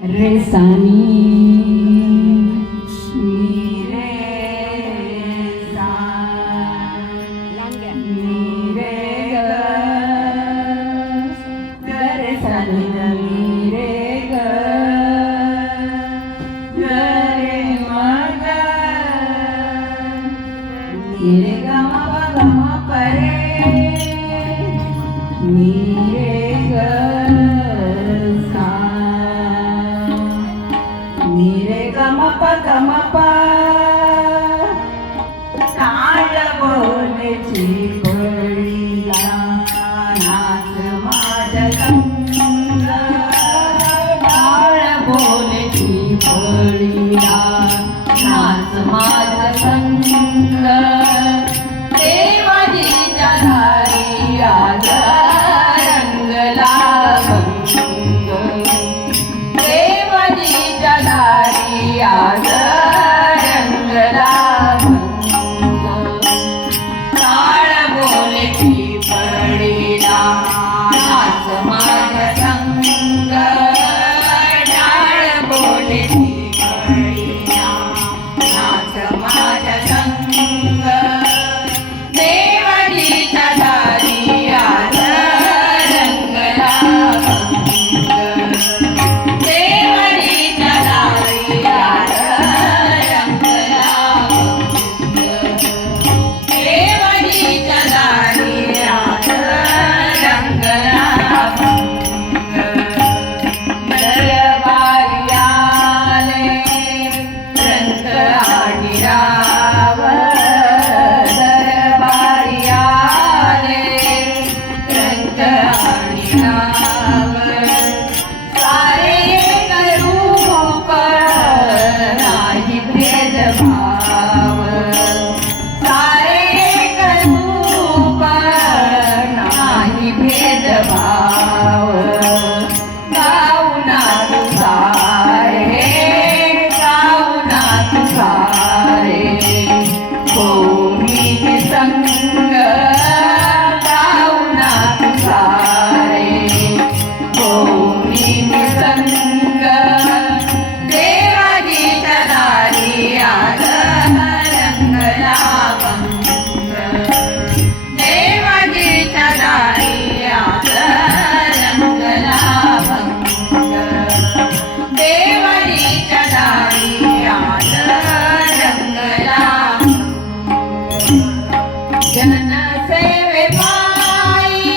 रेसानी रे ग म परे नी रे ग सा नी रे ग म प ताळ बोलची पडीला नाच माझ्या संग ताळ बोलची पडीला नाच माझ्या संग देवाजीच्या दारी आज रंगला भंग देवाजीच्या दारी आज रंगला भंग टाळ बोलची पडीला नाच माझ्या संग टाळ बोलची पडीला नाच माझ्या संग देवाजीच्या दारी आज रंगला भंग देवाजीच्या दारी आज रंगला भंग देवाजीच्या दारी आज रंगला भंग दरबारी आले रंग आणि राव दरबारी आले रंग आणि राव सारे एक रूप नाही भेदभाव सारे एक रूप नाही भेदभाव गाऊना तू सारे गाऊना तू सारे कोणी संग गाऊना तू सारे कोणी संग देवाजीच्या दारी आज रंगला भंग देवाजीच्या दारी आज रंगला भंग देवाजीच्या दारी आज रंगला जनसेवे पायी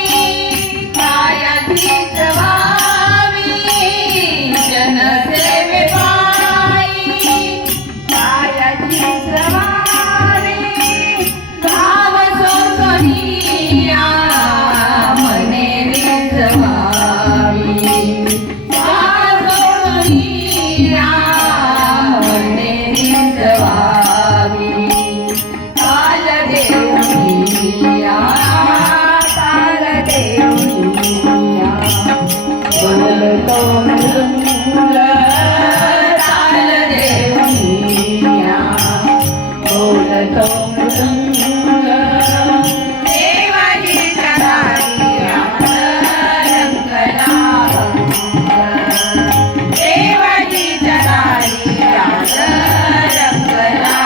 कायाचीच व्हावी जनसेवे पायी कायाचीच व्हावी भाव सोसोनिया मने रिझवावी भाव सोसोनिया मने रिझवावी काल देवनिया काल देवनिया बोलतो मृदुंग काल देवनिया बोलतो मृदुंग देवाजीच्या दारी आज रंगला भंग देवाजीच्या दारी आज रंगला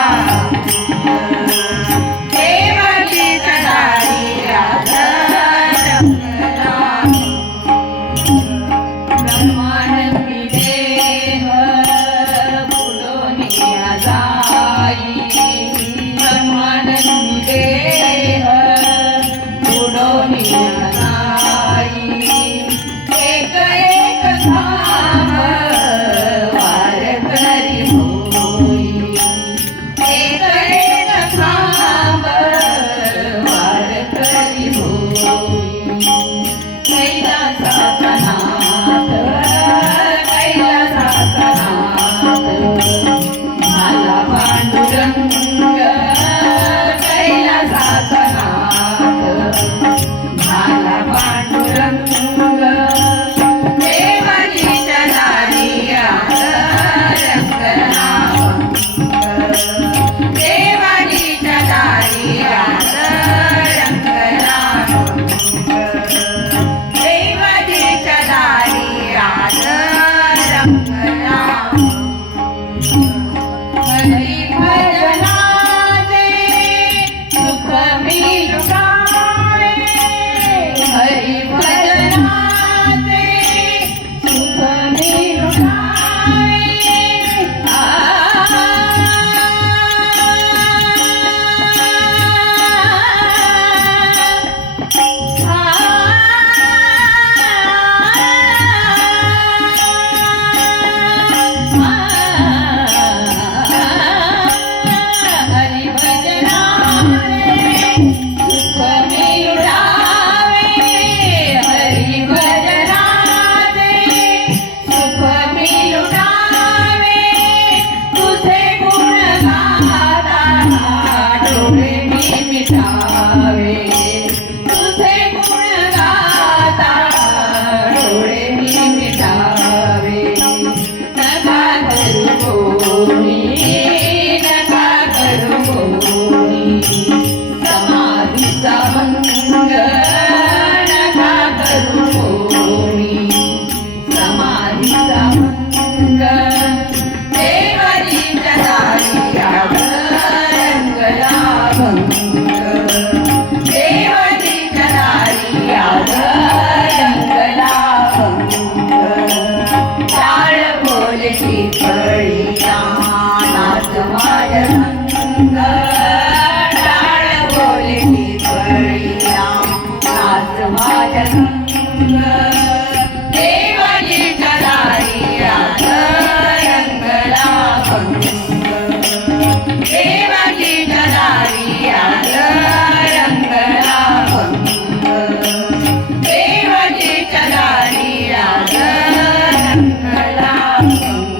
देवाजीच्या दारी आज रंगला ब्रह्मानंदी लुटावे तुझे गुण गाता डोळे मी मिटावे तुझे गुण गाता डोळे मी मिटावे नका करू कोणी नका करू कोणी समाधीचा भंग नका करू कोणी समाधीचा भंग देवालीच्या दारी रंगला भंग देवालीच्या दारी रंगला भंग टाळ बोलची फळीया नाच माझ्या संग टाळ बोलची फळीया नाच माझ्या संग देवालीच्या दारी रंगला भंग देवालीच्या दारी रंगला भंग देवालीच्या दारी रंगला भंग